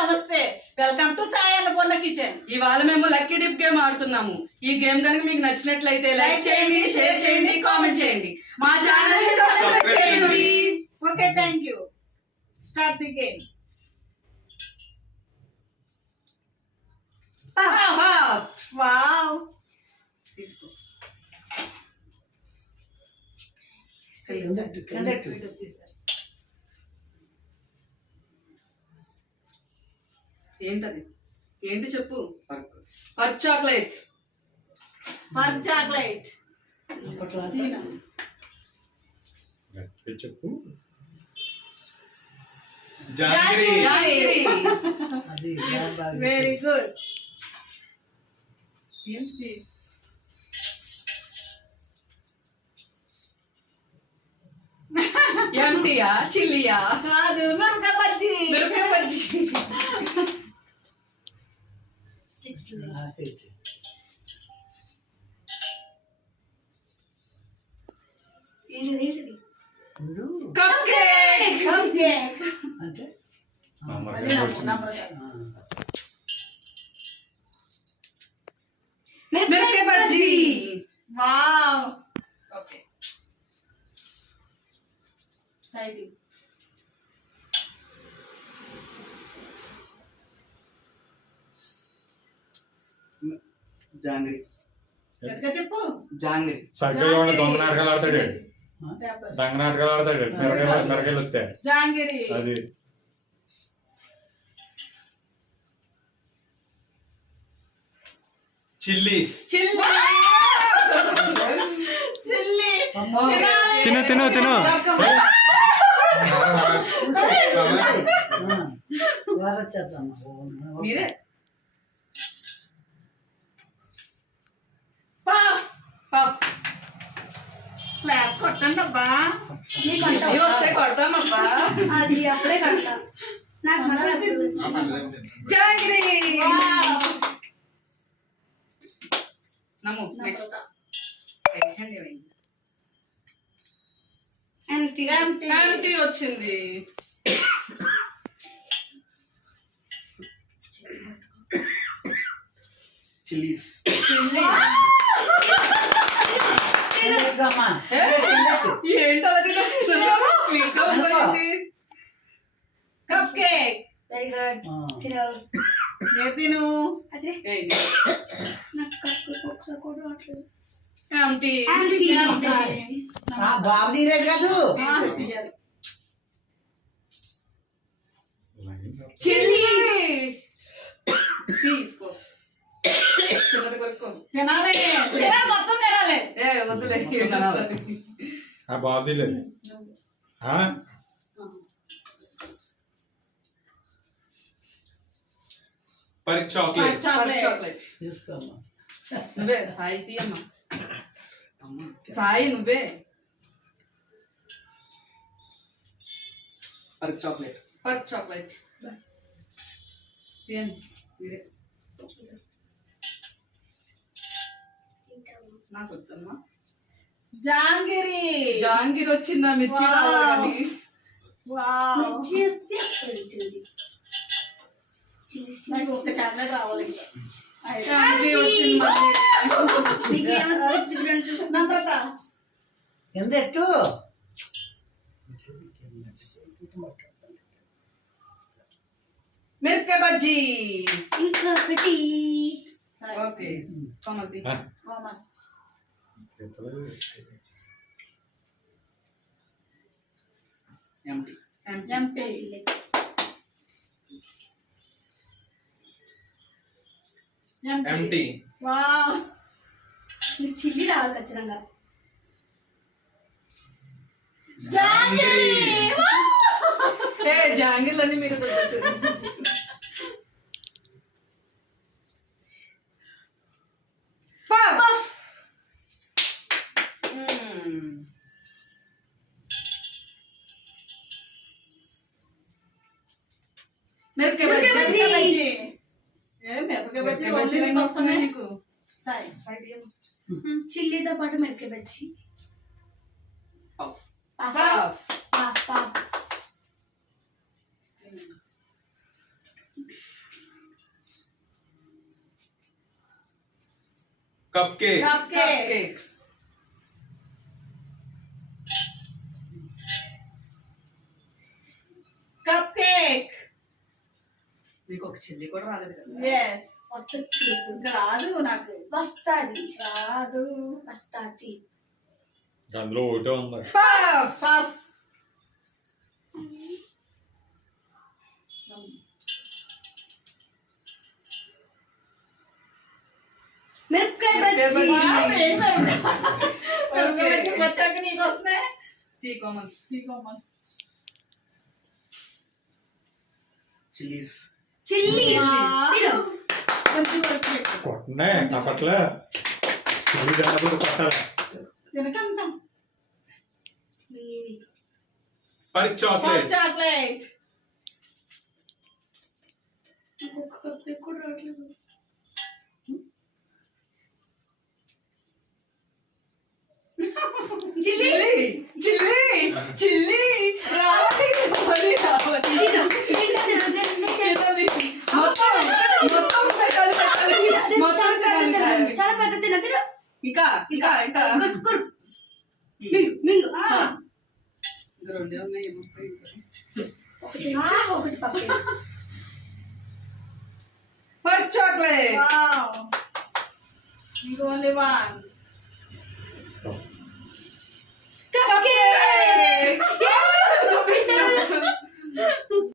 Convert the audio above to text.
నమస్తే, welcome to Sai Annapurna kitchen. ఇవాళ మేము లక్కీ డిప్ గేమ్ ఆడుతున్నాము. ఈ గేమ్ కనుక మీకు నచ్చినట్లయితే లైక్ చేయండి, షేర్ చేయండి, కామెంట్ చేయండి, మా ఛానల్ ని సబ్స్క్రైబ్ చేయండి. Okay, thank you. Start the game. Wow, తీసుకో. ఏంటది? ఏంటి చెప్పు. Perk chocolate. Perk chocolate. చెప్పు. జాంగిరీ. Very good. ఏంటి? ఎంటియా, చిల్లియా? కాదు, mirapakaya bajji. Mirapakaya bajji. Cup cake. Cup cake. అంటే mirapakaya bajji. Wow. Okay. Side. Jangri. ఎట్లా చెప్పు. జాంగ్రీ. సరిగ్గా దొంగ నాటకాలు ఆడతాడు. పేపర్. దొంగ నాటకాలు ఆడతాడు. మిరకాయలు వస్తాయి. జాంగిరీ. అది చిల్లీస్. చిల్లి. చిల్లి. తిను తిను తిను. మీరే. పఫ్. పఫ్. క్లాస్ కొట్టండి అబ్బా. చిల్లి వస్తే కొడతామబ్బా. అది అప్పుడే కడతా. నాకు జాంగిరీ. వావ్. నమ్ము. నెక్స్ట్. యాంటీ వచ్చింది. చిల్లీస్. చిల్లి. ఏంటో అది స్వీట్ గా ఉందండి. Cup cake. Very good. ఏ తిను. అదే ఏయ్. నాకు కప్పు ఒకసారి కూడా రావట్లేదు. యాంటీ. బాబు తీరేది కాదు. చిల్లి. తీసుకో. చిన్నది కొనుక్కో. తినాలి. తినాలి, మొత్తం తినాలి. ఏ వద్దులే. ఆ బాబీ లేదు. Perk chocolate. చాక్లెట్. తీసుకోమ్మా. నువ్వే సాయి తీయమ్మా. సాయి నువ్వే. Perk chocolate. Perk chocolate. తీయండి. మీరే. నాకు వద్దమ్మా. జాంగిరీ. జాంగీర్ వచ్చిందా? మిర్చి వావ్. రావాలి. వావ్. మిర్చి వేస్తే అప్పుడు ఉంటుంది. నాకు ఒక చాక్లెట్ రావాలి. యాంటీ వచ్చింది మళ్ళీ. నమ్రత. ఎంత ఎట్టు మిరపకాయ బజ్జీ. ఇంకా ఒకటి ఓకే. కమల్ది. ఎంటీ. ఎంపీ. ఎంటీ. వావ్. నీకు చిల్లి రావాలి ఖచ్చితంగా. జాంగిరీ. ఏ జాంగీర్లన్నీ మీరు దొరుకుతుంది. మిరపకాయ బజ్జీ. మిరపకాయ బజ్జీ మిరపకాయ బజ్జీ నీకు వస్తున్నాయి. నీకు. సాయి. చిల్లీతో పాటు మిరపకాయ బజ్జీ. పఫ్. పాప కప్ కేక్ Cupcake. Cupcake. మీకు ఒక చెల్లి కూడా రాలేదు కదా Yes. వస్తుంది. ఇంకా రాదు నాకు. వస్తాది రాదు. వస్తాది అందులో ఒకటే ఉంది Puff. మిరపకాయ మిరపకాయ బజ్జీ Wow, ఏం లేదు. Okay. వచ్చాక నీకు వస్తున్నాయి. టీ కామన్ తీసుకోమ్మా. Chillies chilli Wow. తిను కొంచెం వరకు పెట్టు. కొట్టనే కపట్లే కొట్టాలి తినకండి. Perk Hot chocolate chocolate. ఇంకొక కప్ ఎక్కువ రావట్లేదు చిల్లీ చిల్లి చిల్లి రావాలి మళ్ళీ రావాలి తిను తినాలి. మొత్తం మొత్తం పెట్టాలి మొత్తం తినాలి చాలా పెద్ద తిన తిను ఇంకా ఇంకా ఇంకా కుర్ మింగు మింగు ఇంకా రెండే ఉన్నాయి ఏమొస్తాయి ఇంకా. ఒకటి ఒకటి పక్కన hot chocolate Wow. You only one.